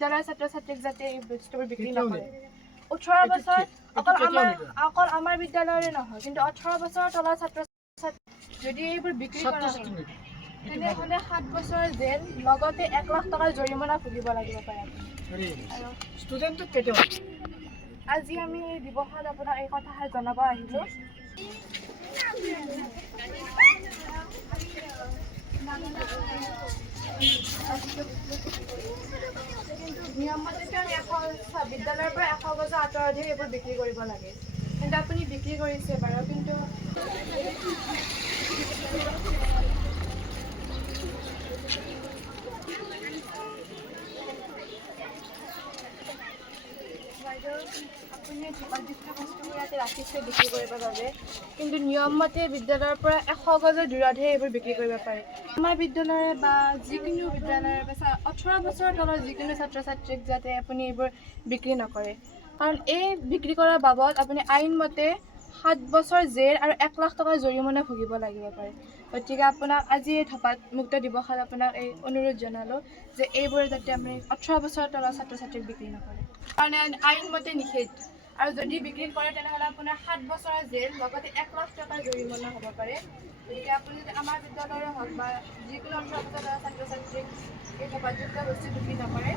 বিদ্যালয়ৰ ছাত্ৰ-ছাত্ৰীক যাতে এই বস্তুবোৰ বিক্ৰী নকৰে। 18 বছৰ অকল আমাৰ বিদ্যালয়ৰে নহয়, কিন্তু 18 বছৰৰ তলৰ ছাত্ৰ-ছাত্ৰী যদি এইবোৰ বিক্ৰী কৰা হয় তেনেহ'লে 7 বছৰ জেল লগতে 1 লাখ টকাৰ জৰিমনা ভুগিব লাগিব পাৰে আপুনি। আৰু ষ্টুডেণ্টক কেতিয়া আজি আমি এই দিৱসত আপোনাক এই কথাষাৰ জনাব আহিলোঁ। কিন্তু নিয়মমতে বিদ্যালয়ৰ পৰা 100 গজৰ আঁতৰতহে এইবোৰ বিক্ৰী কৰিব লাগে, কিন্তু আপুনি বিক্ৰী কৰিছে বাৰু। কিন্তু আপুনি যিটো বস্তুবোৰ ইয়াতে ৰাখিছে বিক্ৰী কৰিবৰ বাবে, কিন্তু নিয়মমতে বিদ্যালয়ৰ পৰা 100 গজৰ দূৰতহে এইবোৰ বিক্ৰী কৰিব পাৰে। আমাৰ বিদ্যালয়ৰে বা যিকোনো বিদ্যালয়ৰ বা 18 বছৰৰ তলৰ যিকোনো ছাত্ৰ ছাত্ৰীক যাতে আপুনি এইবোৰ বিক্ৰী নকৰে, কাৰণ এই বিক্ৰী কৰাৰ বাবদ আপুনি আইনমতে 7 বছৰ জেল আৰু 1 লাখ টকাৰ জৰিমনা ভুগিব লাগিব পাৰে। গতিকে আপোনাক আজি এই ধপাতমুক্ত দিৱসত আপোনাক এই অনুৰোধ জনালোঁ যে এইবোৰ যাতে আপুনি 18 বছৰৰ তলৰ ছাত্ৰ ছাত্ৰীক বিক্ৰী নকৰে, কাৰণ আইনমতে নিষেধ। আৰু যদি বিক্ৰী কৰে তেনেহ'লে আপোনাৰ 7 বছৰৰ জেল লগতে 1 লাখ টকাৰ জৰিমনা হ'ব পাৰে। গতিকে আপুনি যদি আমাৰ বিদ্যালয়ৰে হওক বা যিকোনো 18 বছৰৰ ছাত্ৰ ছাত্ৰীক এই ধপাতযুক্ত বস্তু বিক্ৰী নকৰে।